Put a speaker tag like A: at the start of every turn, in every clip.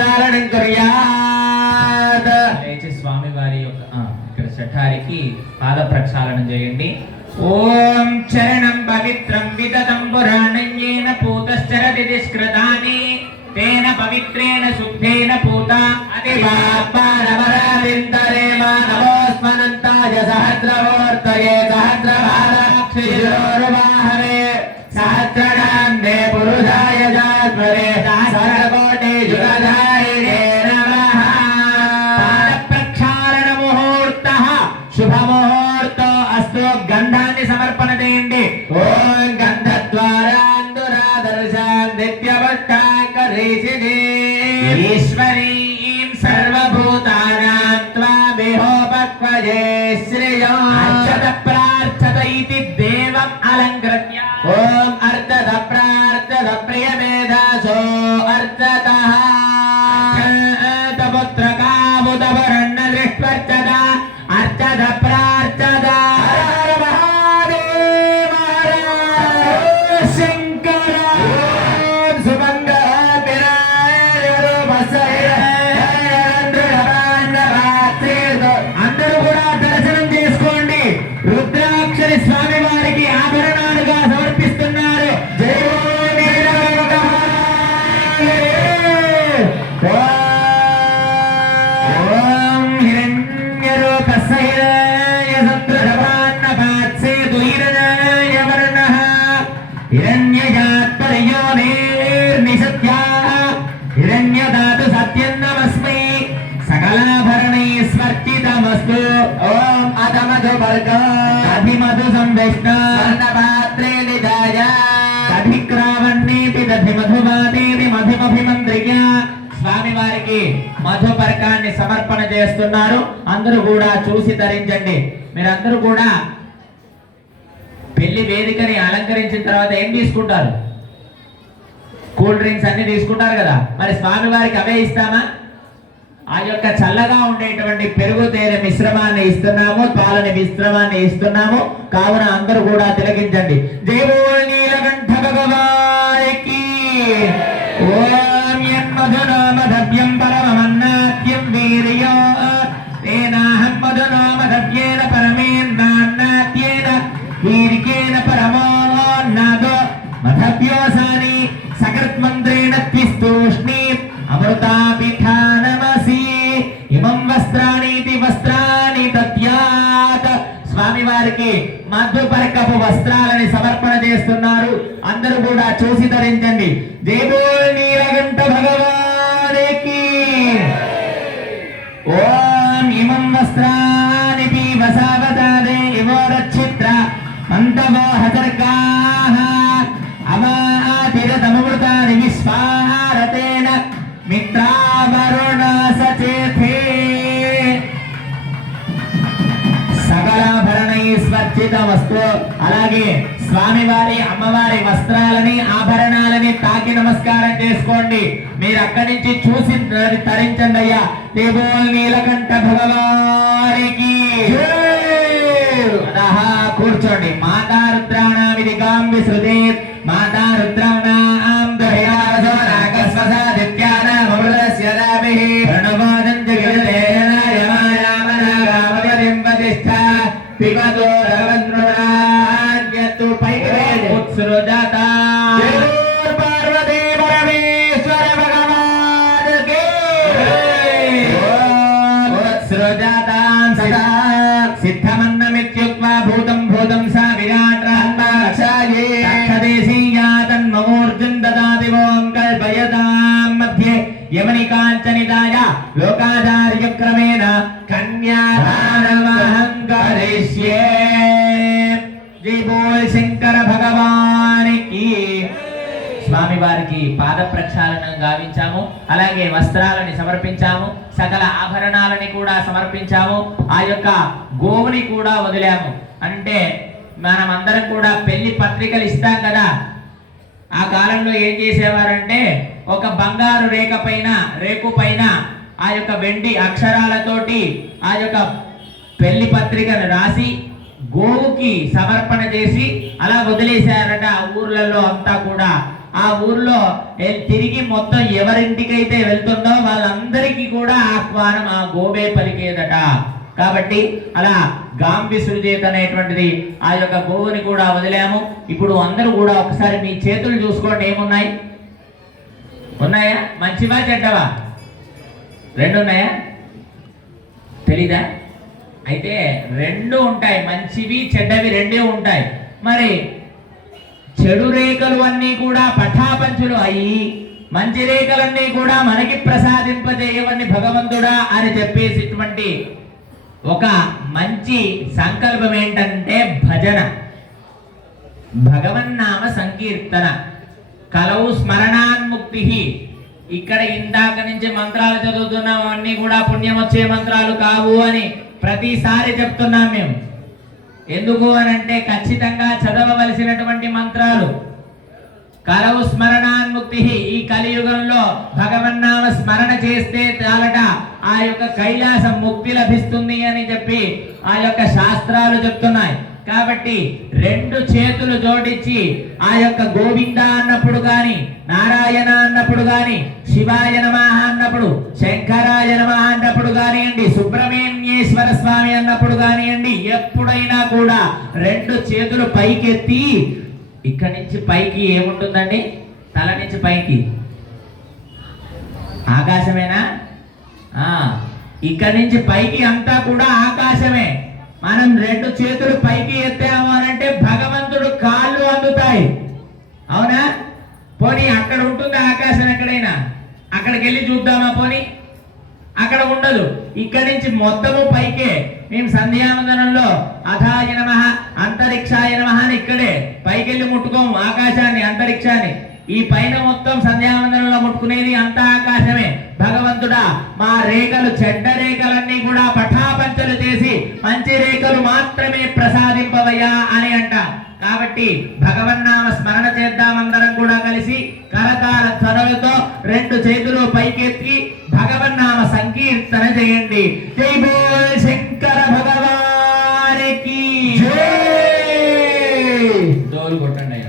A: ప్రక్షాళనం కుర్యాత్
B: లేచి స్వామి వారి యొక్క ఇక్కడ శఠారికి పాద ప్రక్షాళనం చేయండి.
A: ఓం చరణం పవిత్రం విదతం పురాణన్యేన పూతశ్చరతి దిష్కృతాని తేన పవిత్రేణ శుద్ధేన పూత. అతి మానవోస్మనంతాయ సహస్రమూర్తయే సహస్రభారక్షిరోర్వాహనే ఓం అర్చత ప్రార్థత ప్రియమేధాసో అర్చతః పుత్రకాముదవరణ దృష్ట్వర్చద అర్చద ప్రార్చద. శంకర. సుబంగ అందరూ కూడా దర్శనం చేసుకోండి. రుద్రాక్షరి స్వామి స్వర్చితమస్తు ఓం అధమధువర్గ అధిమధు సంవిష్ణ పాత్రే నిధాయ అధిక్రావణ్ణేతి దధి మధువాదేవి మధుమభిమంత్రియ స్వామి వారికి మధుపర్కాన్ని సమర్పణ చేస్తున్నారు. అందరూ కూడా చూసి ధరించండి మీరందరూ కూడా పెళ్ళి వేదికని అలంకరించిన తర్వాత ఏం తీసుకుంటారు? కూల్ డ్రింక్స్ అన్ని తీసుకుంటారు కదా. మరి స్వామి వారికి అవే ఇస్తామా? ఆ యొక్క చల్లగా ఉండేటువంటి పెరుగు తేనె మిశ్రమాన్ని ఇస్తున్నాము పాలని మిశ్రమాన్ని ఇస్తున్నాము. కావున అందరూ కూడా తిలకించండి. జై బోల్ నీలకంఠ భగవానికి. ఓం వస్త్రాలని సమర్పణ చేస్తున్నారు. అందరూ కూడా చూసి ధరించండి. జై బోల్ భగవానికి ఓం ఇమం వస్త్రాని పీవసావతాదే ఇవోరచ్చిత్ర మంతవో హతర్గాః అవాతిరతమృతాని విశ్వారతేన అలాగే స్వామివారి అమ్మవారి వస్త్రాలని ఆభరణాలని తాకి నమస్కారం చేసుకోండి. మీరు అక్కడి నుంచి చూసి ధరించండి అయ్యా. దేవోల్ నీలకంఠ భగవానికి. కూర్చోండి. మాతా సిద్ధమన్నమిత్యుక్వా భూతం భూతం సా విరాట్ రక్షాయే రక్షదేశీయా తన్మమూర్తిం దదాతి ఓం కల్పయతాం మధ్యే యమని కాంచనిదాయ లోకాచార్య క్రమేణ కన్యాదానమహం కరిష్యే జై బోల్ శంకర భగవానికి స్వామి వారికి పాద ప్రక్షాళనం గావించాము అలాగే వస్త్రాలని సమర్పించాము సకల ఆభరణాలని కూడా సమర్పించాము. ఆ యొక్క గోవుని కూడా వదిలాము. అంటే మనం అందరం కూడా పెళ్ళి పత్రికలు ఇస్తాం కదా. ఆ కాలంలో ఏం చేసేవారంటే ఒక బంగారు రేఖ పైన రేకు పైన ఆ యొక్క వెండి అక్షరాలతోటి ఆ యొక్క పెళ్ళి పత్రికను రాసి గోవుకి సమర్పణ చేసి అలా వదిలేశారట ఊర్లలో అంతా కూడా. ఆ ఊర్లో తిరిగి మొత్తం ఎవరింటికైతే వెళ్తుందో వాళ్ళందరికీ కూడా ఆహ్వానం ఆ గోబే పలికేదట కాబట్టి అలా గాంబిసుడు అనేటువంటిది ఆ యొక్క గోవుని కూడా వదిలాము. ఇప్పుడు అందరూ కూడా ఒకసారి మీ చేతులు చూసుకోండి ఏమున్నాయి? ఉన్నాయా? మంచివా చెడ్డవా? రెండు ఉన్నాయా తెలీదా? అయితే రెండు ఉంటాయి మంచివి చెడ్డవి రెండే ఉంటాయి. మరి చెడు రేఖలు అన్నీ కూడా పఠాపంచులు అయ్యి మంచి రేఖలన్నీ కూడా మనకి ప్రసాదింపజేయవని భగవంతుడా అని చెప్పేసిటువంటి ఒక మంచి సంకల్పం ఏంటంటే భజన. భగవన్నామ సంకీర్తన. కలవు స్మరణాన్ముక్తి. ఇక్కడ ఇందాక నుంచి మంత్రాలు చదువుతున్నాం అన్నీ కూడా పుణ్యం వచ్చే మంత్రాలు కావు అని ప్రతిసారి చెప్తున్నాం మేము. ఎందుకు అని అంటే ఖచ్చితంగా చదవవలసినటువంటి మంత్రాలు. కలవు స్మరణాన్ముక్తి. ఈ కలియుగంలో భగవన్నామ స్మరణ చేస్తే చాలట ఆ యొక్క కైలాసం ముక్తి లభిస్తుంది అని చెప్పి ఆ యొక్క శాస్త్రాలు చెప్తున్నాయి. కాబట్టి రెండు చేతులు జోడించి ఆ యొక్క గోవింద అన్నప్పుడు గాని నారాయణ అన్నప్పుడు గాని శివాయ నమః అన్నప్పుడు శంకరాయ నమః అన్నప్పుడు కానివ్వండి సుబ్రహ్మణ్యేశ్వర స్వామి అన్నప్పుడు కానివ్వండి ఎప్పుడైనా కూడా రెండు చేతులు పైకెత్తి ఇక్కడి నుంచి పైకి ఏముంటుందండి? తల నుంచి పైకి. ఆకాశమేనా? ఆ ఇక్కడి నుంచి పైకి అంతా కూడా ఆకాశమే. మనం రెండు చేతులు పైకి ఎత్తాము అని అంటే భగవంతుడు కాళ్ళు అందుతాయి. అవునా? పోనీ అక్కడ ఉంటుంది ఆకాశం ఎక్కడైనా? అక్కడికి వెళ్ళి చూద్దామా పోనీ? అక్కడ ఉండదు. ఇక్కడి నుంచి మొత్తము పైకే. మేము సంధ్యావందనంలో అథాయ నమ అంతరిక్షాయ నమ అని ఇక్కడే పైకెళ్ళి ముట్టుకోము ఆకాశాన్ని అంతరిక్షాన్ని. ఈ పైన మొత్తం సంధ్యావందనంలో ముట్టుకునేది అంత ఆకాశమే. భగవంతుడా మా రేఖలు చెడ్డ రేఖలన్నీ కూడా పఠాపంచలు చేసి మంచి రేఖలు మాత్రమే ప్రసాదింపవయ్యా అని అంట. కాబట్టి భగవన్నామ స్మరణ చేద్దాం అందరం కూడా కలిసి కరతాళ ధ్వనులతో రెండు చేతులు పైకెత్తి భగవన్నామ సంకీర్తన చేయండి. జై బోల్ శంకర భగవానికి. డోలు కొట్టండి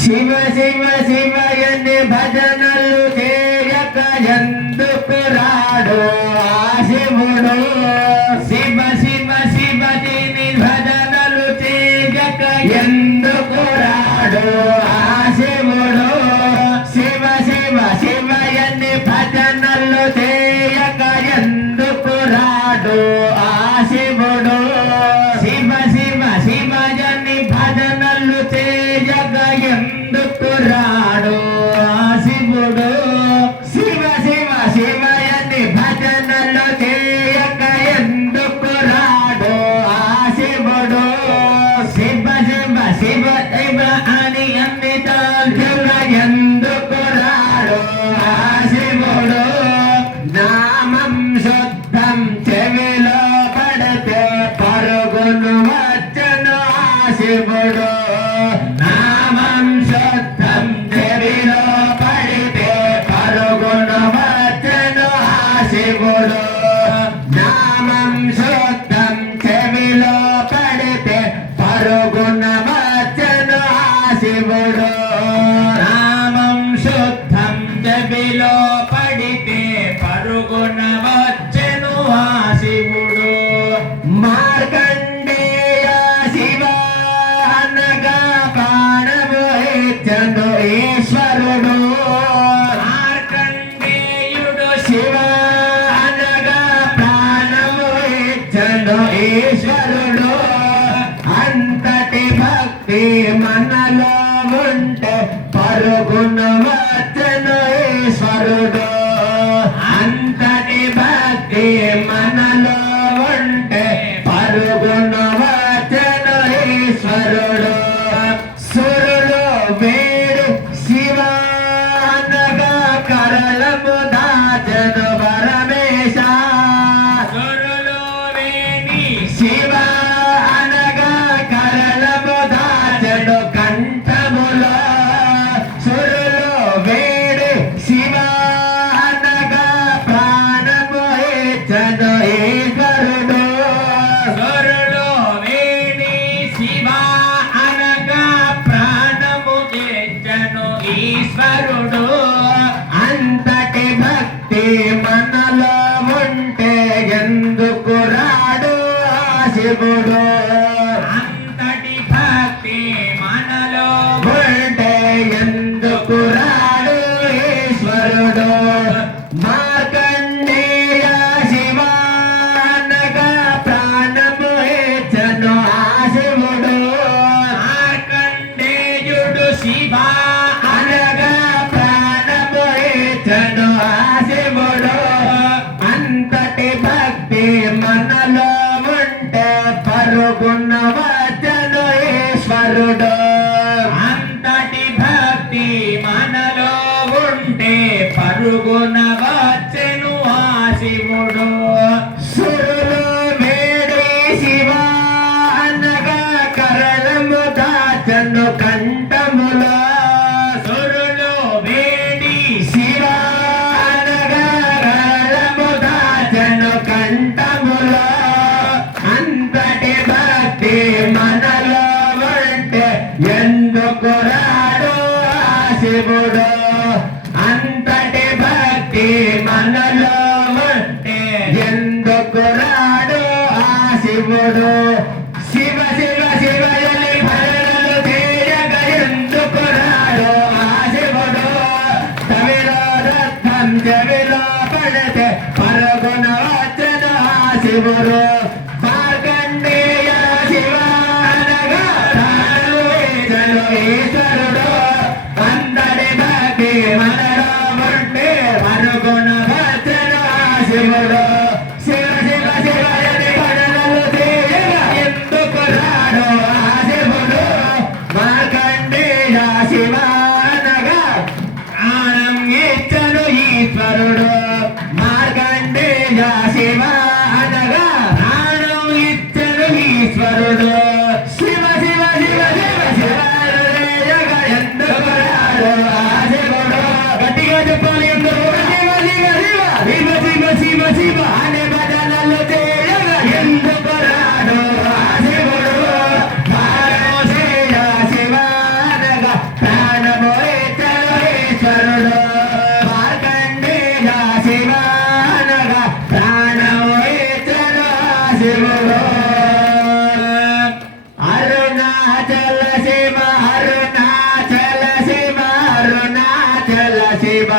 A: శివ శివ శివ ఎన్ని శివ పరుగున వచ్చను ఆ శివుడు నామం శుద్ధం జబిలో పడితే పరుగున వచ్చెను ఆ శివుడు మార్కండేయ శివ అనగా ప్రాణము ఇచ్చను ఈశ్వరుడు మార్కండేయుడు శివ అనగా ప్రాణము ఇచ్చను ఈశ్వరుడు కంఠములో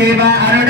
C: Deva know.